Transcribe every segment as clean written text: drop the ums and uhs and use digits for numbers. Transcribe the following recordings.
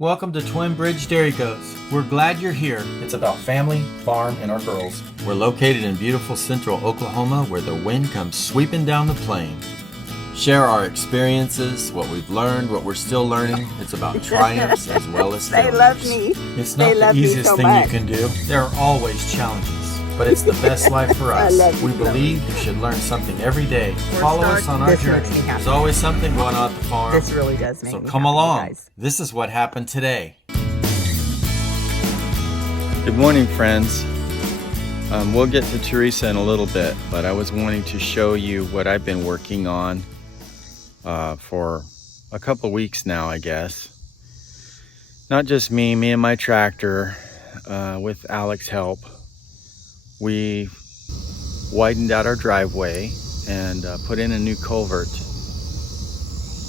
Welcome to Twin Bridge Dairy Goats. We're glad you're here. It's about family, farm, and our girls. We're located in beautiful central Oklahoma where the wind comes sweeping down the plain. Share our experiences, what we've learned, what we're still learning. It's about triumphs as well as failures. They love me. It's not the easiest thing you can do. There are always challenges, but it's the best life for us. We believe you should learn something every day. Follow us on our journey. There's always something going on at the farm. This really does make me So come happy, along. guys. This is what happened today. Good morning, friends. We'll get to Teresa in a little bit, but I was wanting to show you what I've been working on for a couple of weeks now, I guess. Not just me and my tractor, with Alex's help. We widened out our driveway and put in a new culvert.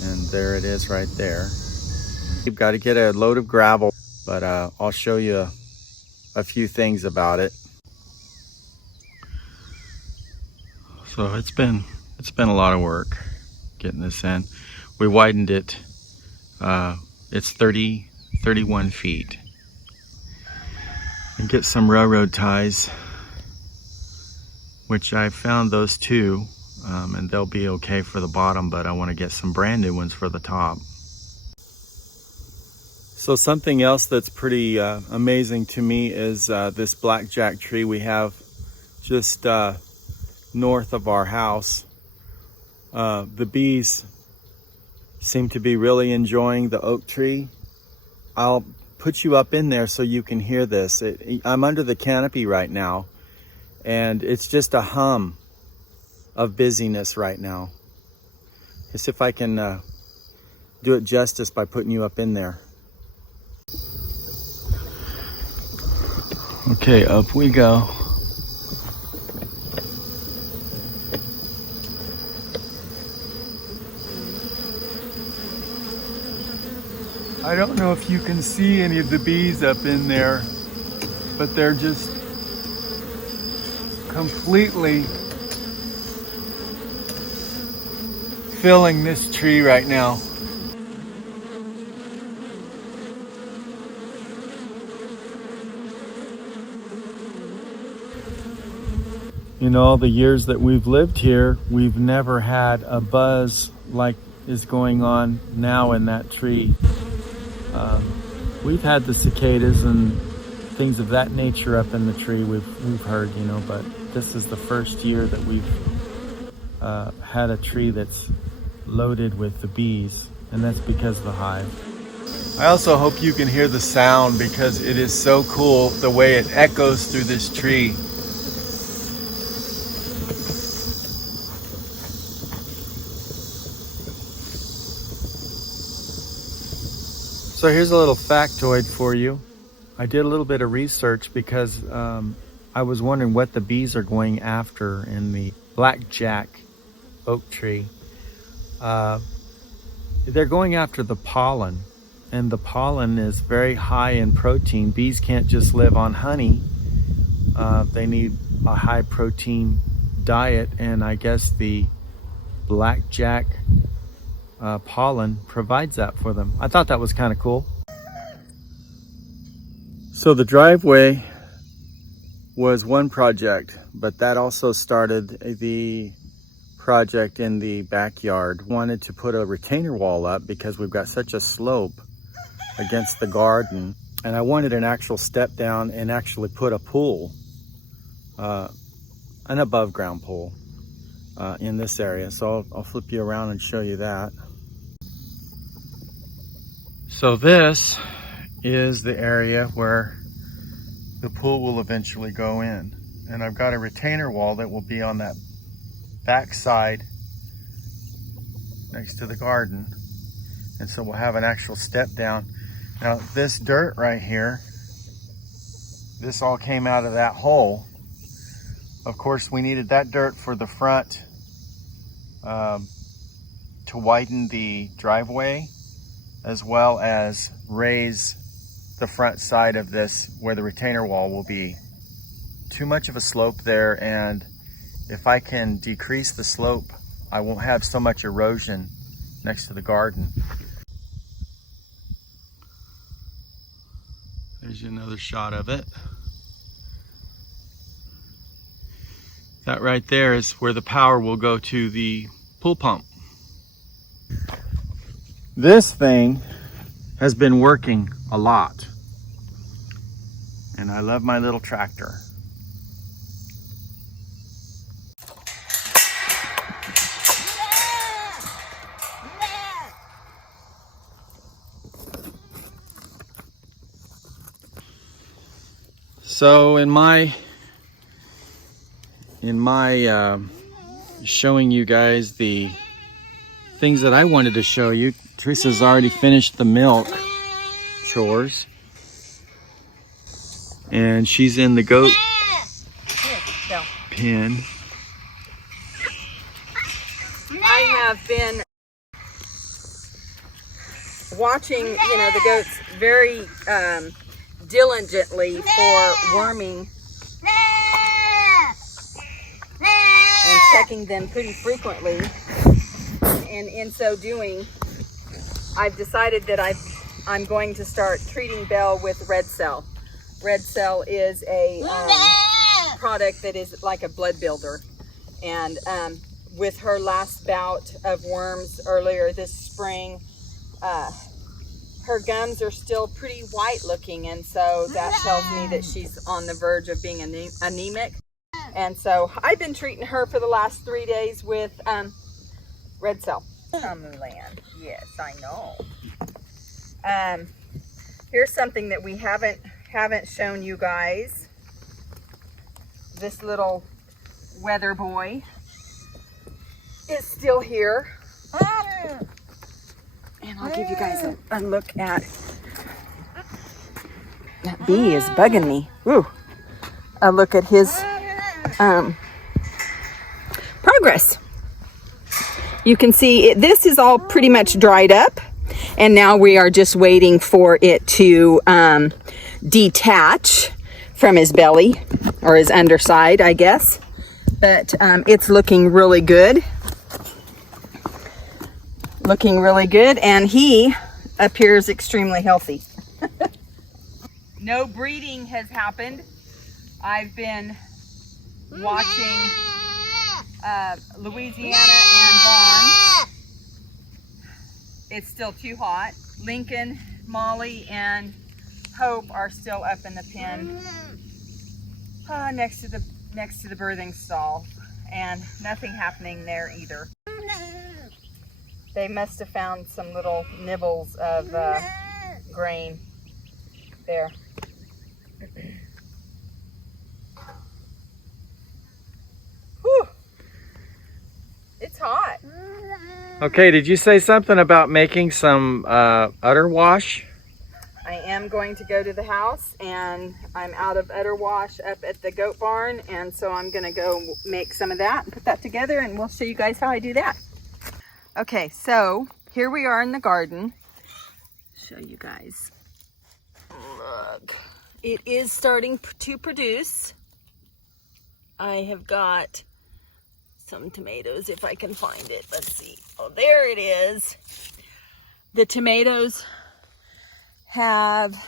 And there it is right there. We've got to get a load of gravel, but I'll show you a few things about it. So it's been a lot of work getting this in. We widened it. It's 31 feet. And get some railroad ties, which I found those two, and they'll be okay for the bottom, but I want to get some brand new ones for the top. So something else that's pretty amazing to me is this blackjack tree we have just north of our house. The bees seem to be really enjoying the oak tree. I'll put you up in there so you can hear this. I'm under the canopy right now, and it's just a hum of busyness right now. Let's see if I can do it justice by putting you up in there. Okay, up we go. I don't know if you can see any of the bees up in there, but they're just completely filling this tree right now. In all the years that we've lived here, we've never had a buzz like is going on now in that tree. We've had the cicadas and things of that nature up in the tree. We've heard, you know, but this is the first year that we've had a tree that's loaded with the bees, and that's because of the hive. I also hope you can hear the sound because it is so cool the way it echoes through this tree. So here's a little factoid for you. I did a little bit of research because I was wondering what the bees are going after in the Blackjack oak tree. They're going after the pollen, and the pollen is very high in protein. Bees can't just live on honey. They need a high protein diet, and I guess the Blackjack pollen provides that for them. I thought that was kind of cool. So the driveway was one project, but that also started the project in the backyard. Wanted to put a retaining wall up because we've got such a slope against the garden, and I wanted an actual step down and actually put a pool, an above ground pool in this area. So I'll flip you around and show you that. So this is the area where the pool will eventually go in. And I've got a retainer wall that will be on that back side next to the garden. And so we'll have an actual step down. Now this dirt right here, this all came out of that hole. Of course, we needed that dirt for the front to widen the driveway, as well as raise the front side of this where the retainer wall will be. Too much of a slope there, and if I can decrease the slope, I won't have so much erosion next to the garden. There's another shot of it. That right there is where the power will go to the pool pump. This thing has been working a lot. And I love my little tractor. So in my showing you guys the things that I wanted to show you, Teresa's already finished the milk chores. And she's in the goat pen. I have been watching, the goats very diligently for worming and checking them pretty frequently. And in so doing, I've decided that I'm going to start treating Belle with Red Cell. Red Cell is a product that is like a blood builder. And with her last bout of worms earlier this spring, her gums are still pretty white looking, and so that tells me that she's on the verge of being anemic. And so I've been treating her for the last 3 days with Red Cell. Mulan. Yes, I know. Here's something that we haven't shown you guys. This little weather boy is still here. And I'll give you guys a look at... That bee is bugging me. Ooh. A look at his progress. You can see this is all pretty much dried up. And now we are just waiting for it to detach from his belly, or his underside, I guess. But it's looking really good. Looking really good, and he appears extremely healthy. No breeding has happened. I've been watching Louisiana and Vaughn. It's still too hot. Lincoln, Molly, and Hope are still up in the pen next to the birthing stall, and nothing happening there either. They must have found some little nibbles of grain there. Whew. It's hot. Okay, did you say something about making some Udder Wash? I am going to go to the house, and I'm out of Udder Wash up at the goat barn, and so I'm going to go make some of that and put that together, and we'll show you guys how I do that. Okay, so here we are in the garden. Show you guys. Look, it is starting to produce. I have got some tomatoes, if I can find it. Let's see. Oh, there it is. The tomatoes have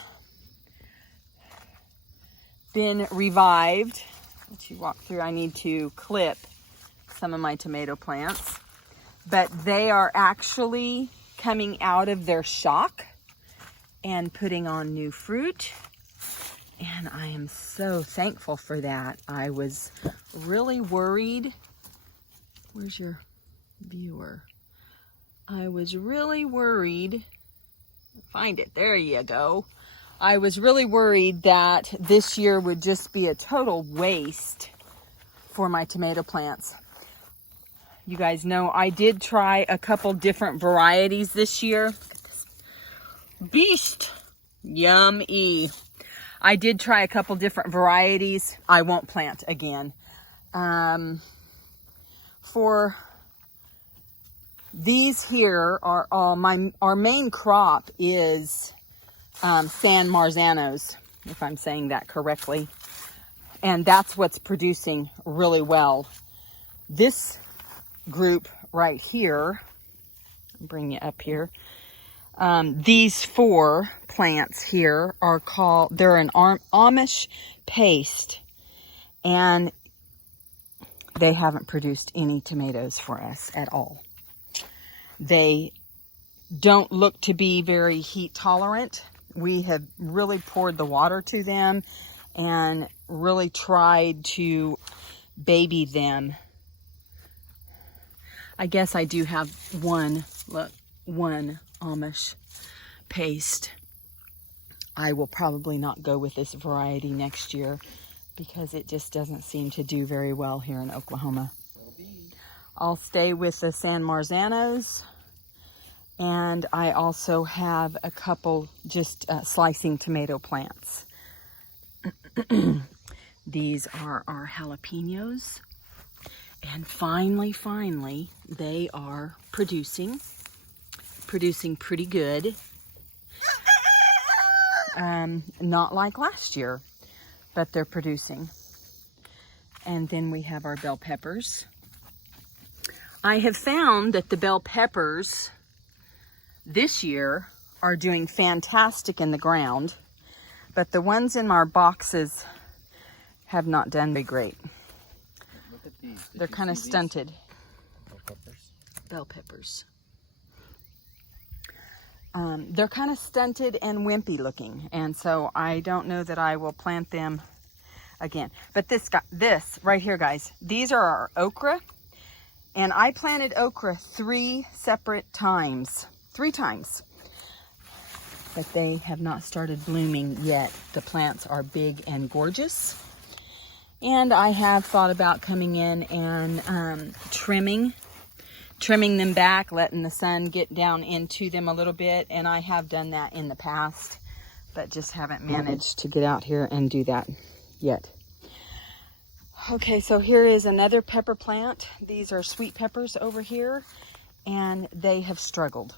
been revived. Let you walk through. I need to clip some of my tomato plants, but they are actually coming out of their shock and putting on new fruit. And I am so thankful for that. I was really worried. Where's your viewer? I was really worried. Find it. There you go. I was really worried that this year would just be a total waste for my tomato plants. You guys know I did try a couple different varieties this year. Look at this beast. Yummy. I did try a couple different varieties. I won't plant again. For these here are all our main crop is San Marzanos, if I'm saying that correctly. And that's what's producing really well. This group right here, I'll bring you up here. These 4 plants here are called, they're an Amish paste, and they haven't produced any tomatoes for us at all. They don't look to be very heat tolerant. We have really poured the water to them and really tried to baby them. I guess I do have one Amish paste. I will probably not go with this variety next year because it just doesn't seem to do very well here in Oklahoma. I'll stay with the San Marzanos, and I also have a couple just slicing tomato plants. These are our jalapenos, and finally they are producing pretty good. Not like last year, but they're producing. And then we have our bell peppers. I have found that the bell peppers this year are doing fantastic in the ground, but the ones in our boxes have not done very great. Look at these. They're kind of stunted. Bell peppers. Bell peppers. They're kind of stunted and wimpy looking, and so I don't know that I will plant them again. But this right here, guys, these are our okra, and I planted okra 3 separate times. 3 times. But they have not started blooming yet. The plants are big and gorgeous. And I have thought about coming in and trimming them back, letting the sun get down into them a little bit. And I have done that in the past, but just haven't managed to get out here and do that yet. Okay, so here is another pepper plant. These are sweet peppers over here, and they have struggled.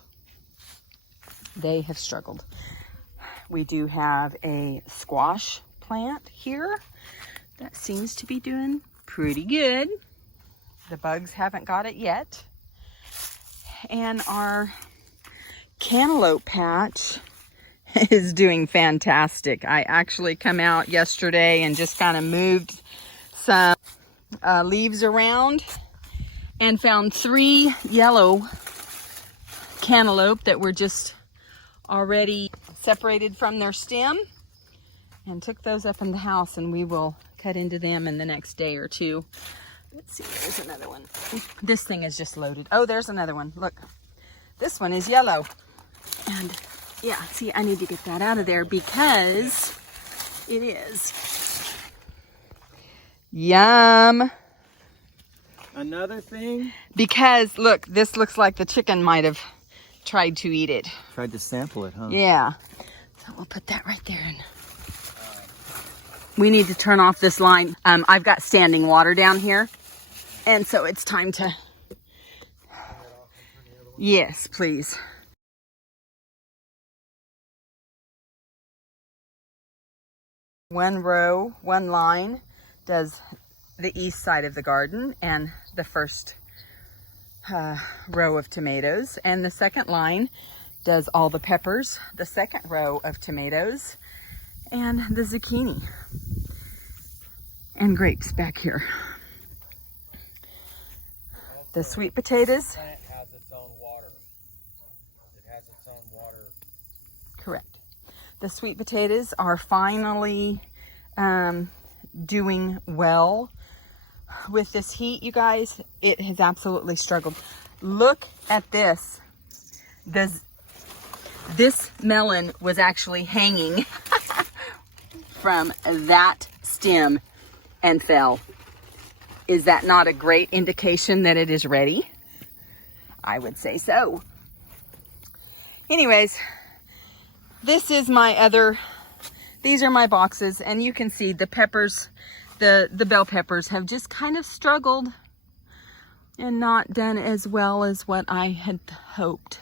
They have struggled. We do have a squash plant here that seems to be doing pretty good. The bugs haven't got it yet. And our cantaloupe patch is doing fantastic. I actually come out yesterday and just kind of moved some leaves around and found 3 yellow cantaloupe that were just already separated from their stem, and took those up in the house, and we will cut into them in the next day or 2. Let's see, there's another one. This thing is just loaded. Oh, there's another one. Look, this one is yellow. And yeah, see, I need to get that out of there because it is. Yum. Another thing? Because look, this looks like the chicken might have tried to eat it. Tried to sample it, huh? Yeah. So we'll put that right there. And we need to turn off this line. I've got standing water down here, and so it's time to... Yes, please. One row, one line does the east side of the garden and the first row of tomatoes, and the second line does all the peppers, the second row of tomatoes, and the zucchini and grapes back here. The sweet potatoes. The plant has its own water. It has its own water. Correct. The sweet potatoes are finally doing well. With this heat, you guys, it has absolutely struggled. Look at this. This melon was actually hanging from that stem and fell. Is that not a great indication that it is ready? I would say so. Anyways, this is these are my boxes, and you can see the peppers, the bell peppers have just kind of struggled and not done as well as what I had hoped.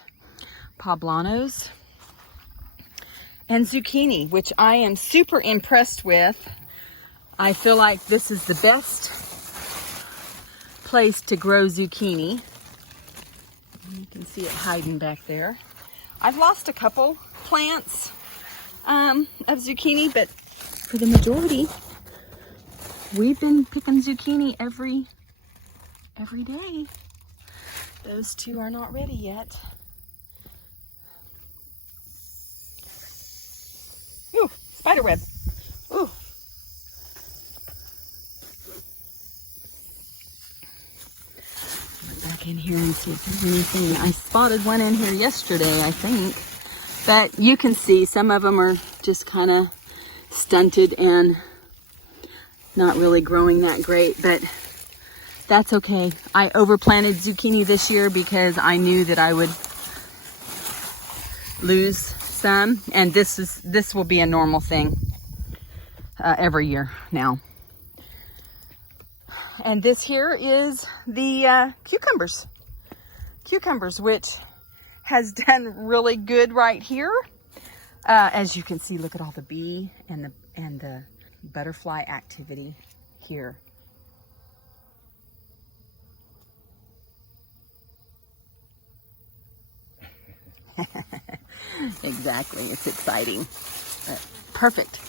Poblanos and zucchini, which I am super impressed with. I feel like this is the best place to grow zucchini. You can see it hiding back there. I've lost a couple plants of zucchini, but for the majority, we've been picking zucchini every day. Those two are not ready yet. Ooh, spider web. Ooh. Look back in here and see if there's anything. I spotted one in here yesterday, I think. But you can see some of them are just kind of stunted and not really growing that great, but that's okay. I overplanted zucchini this year because I knew that I would lose some, and this will be a normal thing every year now. And this here is the cucumbers, which has done really good right here. As you can see, look at all the bee and the butterfly activity here. Exactly, it's exciting. Perfect.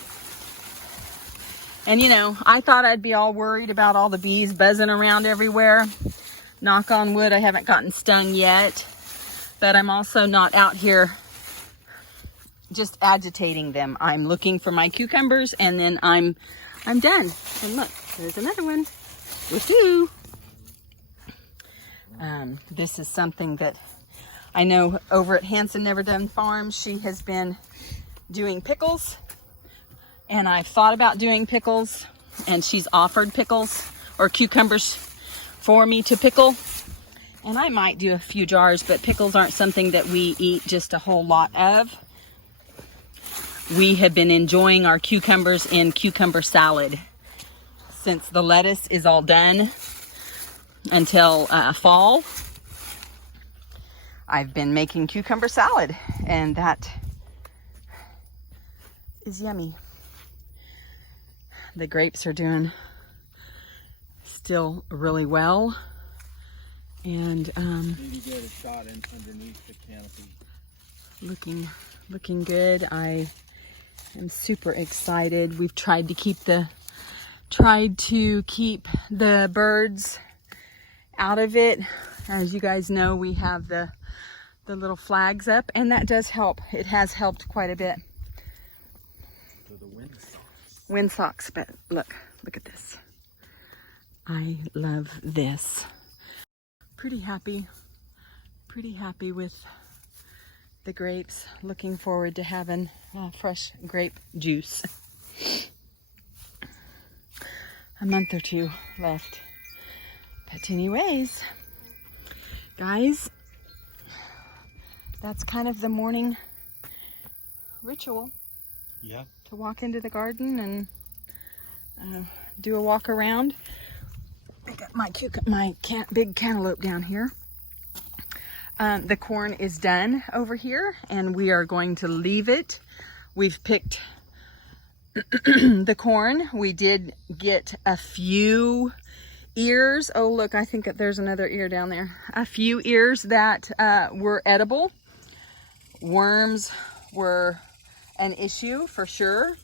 And you know, I thought I'd be all worried about all the bees buzzing around everywhere. Knock on wood, I haven't gotten stung yet, but I'm also not out here just agitating them. I'm looking for my cucumbers, and then I'm done. And look, there's another one. Woohoo! This is something that I know over at Hanson Never Done Farms, she has been doing pickles, and I've thought about doing pickles, and she's offered pickles or cucumbers for me to pickle, and I might do a few jars, but pickles aren't something that we eat just a whole lot of. We have been enjoying our cucumbers in cucumber salad since the lettuce is all done until fall. I've been making cucumber salad, and that is yummy. The grapes are doing still really well, and Maybe get a shot underneath the canopy. looking good. I am super excited. We've tried to keep the birds out of it. As you guys know, we have the little flags up, and that does help. It has helped quite a bit. So the Wind socks, but look at this. I love this. Pretty happy with the grapes. Looking forward to having fresh grape juice. A month or two left. But anyways, guys, that's kind of the morning ritual. Yeah. To walk into the garden and do a walk around. I got my big cantaloupe down here. The corn is done over here, and we are going to leave it. We've picked the corn. We did get a few ears. Oh, look, I think that there's another ear down there. A few ears that were edible. Worms were an issue for sure,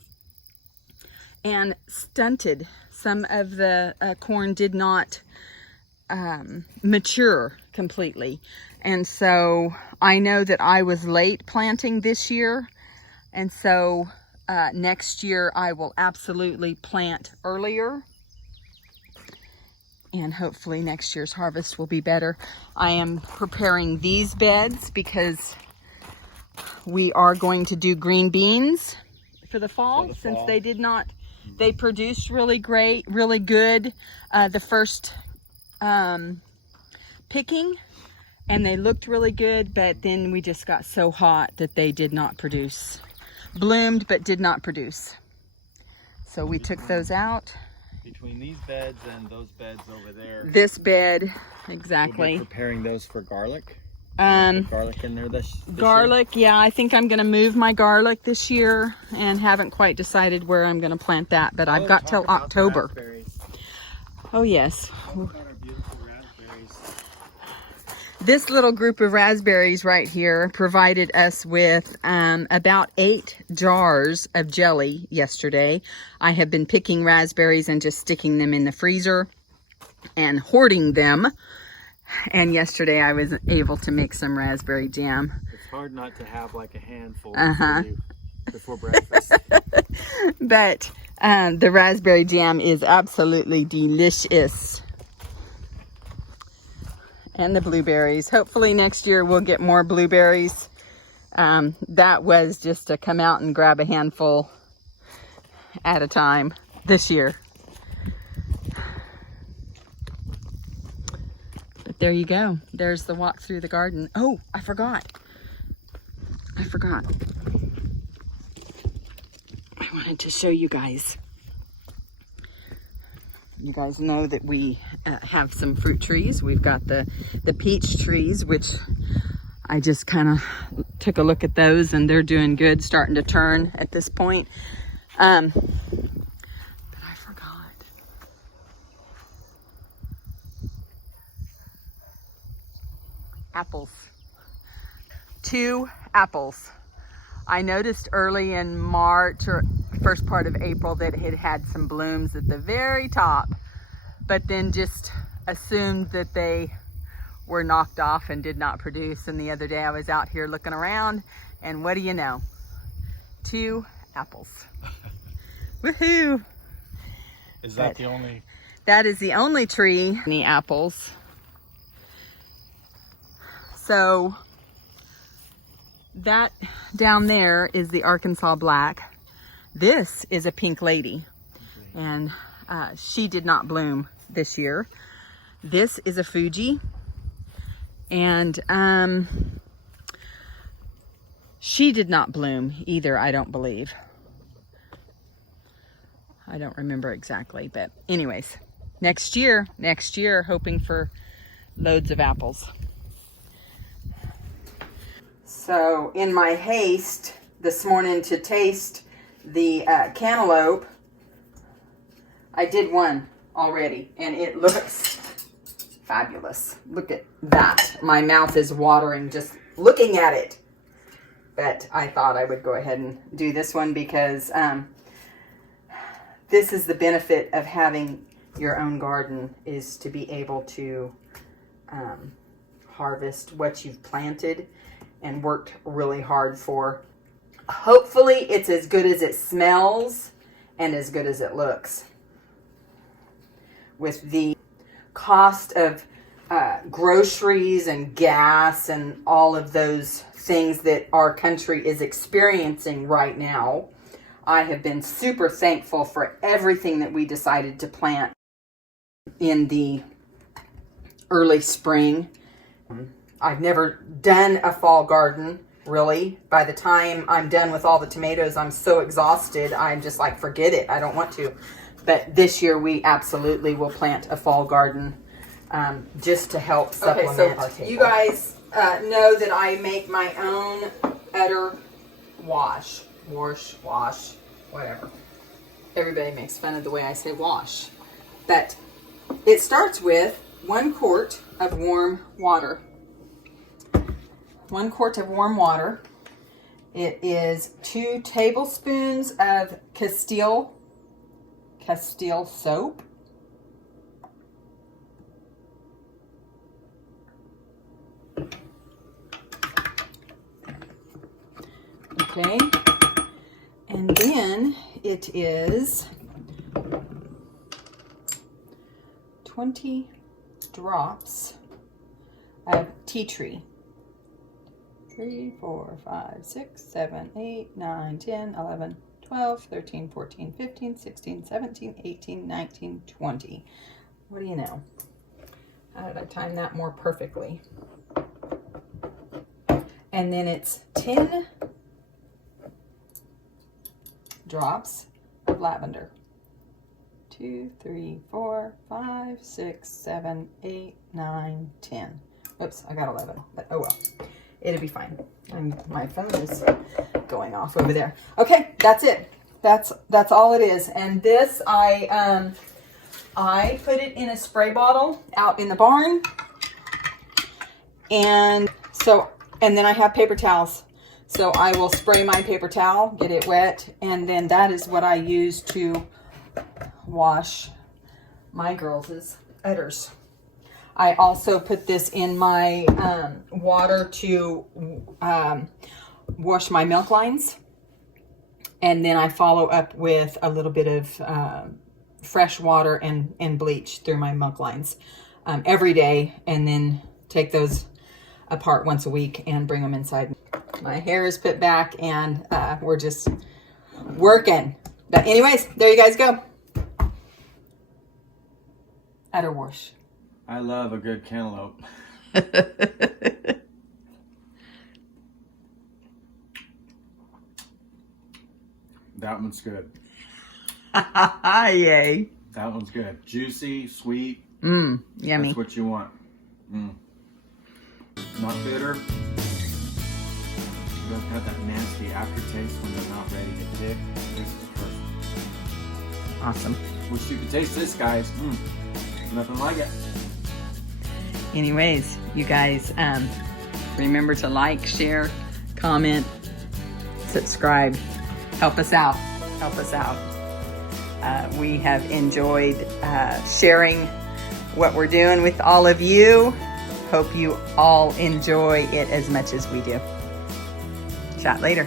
and stunted. Some of the corn did not mature completely, and so I know that I was late planting this year, and so next year I will absolutely plant earlier, and hopefully next year's harvest will be better. I am preparing these beds because we are going to do green beans for the fall, since they produced really great, really good the first picking, and they looked really good, but then we just got so hot that they did not produce. Bloomed but did not produce. So we took those out. Between these beds and those beds over there. This bed, exactly. We'll be preparing those for garlic. Garlic in there this garlic, year? yeah, I think I'm going to move my garlic this year, and haven't quite decided where I'm going to plant that, but I've got till October. Oh yes. Talk about our beautiful raspberries. This little group of raspberries right here provided us with about 8 jars of jelly yesterday. I have been picking raspberries and just sticking them in the freezer and hoarding them. And yesterday I was able to make some raspberry jam. It's hard not to have like a handful before breakfast. But the raspberry jam is absolutely delicious. And the blueberries. Hopefully next year we'll get more blueberries. That was just to come out and grab a handful at a time this year. But there you go. There's the walk through the garden. Oh, I forgot. I wanted to show you guys. You guys know that we have some fruit trees. We've got the peach trees, which I just kind of took a look at those, and they're doing good, starting to turn at this point. But I forgot. Apples. 2 apples. I noticed early in March or first part of April that it had some blooms at the very top, but then just assumed that they were knocked off and did not produce. And the other day I was out here looking around, and what do you know? 2 apples. Woohoo! Is that the only? That is the only tree. Any apples. So that down there is the Arkansas Black. This is a pink lady, and she did not bloom this year. This is a Fuji, and she did not bloom either, I don't believe. I don't remember exactly, but anyways, next year, hoping for loads of apples. So in my haste this morning to taste the cantaloupe, I did one already, and it looks fabulous. Look at that. My mouth is watering just looking at it. But I thought I would go ahead and do this one because this is the benefit of having your own garden, is to be able to harvest what you've planted and worked really hard for. Hopefully it's as good as it smells and as good as it looks. With the cost of groceries and gas and all of those things that our country is experiencing right now, I have been super thankful for everything that we decided to plant in the early spring. I've never done a fall garden, really. By the time I'm done with all the tomatoes, I'm so exhausted. I'm just like, forget it. I don't want to. But this year, we absolutely will plant a fall garden just to help supplement our table. You guys know that I make my own Udder Wash. Wash, whatever. Everybody makes fun of the way I say wash. But it starts with 1 quart of warm water. 1 quart of warm water. It is 2 tablespoons of Castile soap. Okay. And then it is 20 drops of tea tree. 3, 4, 5, 6, 7, 8, 9, 10, 11, 12, 13, 14, 15, 16, 17, 18, 19, 20. What do you know? How did I time that more perfectly? And then it's 10 drops of lavender. 2, 3, 4, 5, 6, 7, 8, 9, 10. Oops, I got 11, but oh well. It'll be fine. My phone is going off over there. Okay, that's it. That's all it is. And this, I put it in a spray bottle out in the barn. And then I have paper towels. So I will spray my paper towel, get it wet, and then that is what I use to wash my girls' udders. I also put this in my water to wash my milk lines. And then I follow up with a little bit of fresh water and bleach through my milk lines every day, and then take those apart once a week and bring them inside. My hair is put back, and we're just working. But anyways, there you guys go. Udder Wash. I love a good cantaloupe. That one's good. Yay. That one's good. Juicy, sweet. Yummy. That's what you want. Not bitter. You don't have that nasty aftertaste when they're not ready to pick. This is perfect. Awesome. Wish you could taste this, guys. Nothing like it. Anyways, you guys, remember to like, share, comment, subscribe. Help us out. Help us out. We have enjoyed sharing what we're doing with all of you. Hope you all enjoy it as much as we do. Chat later.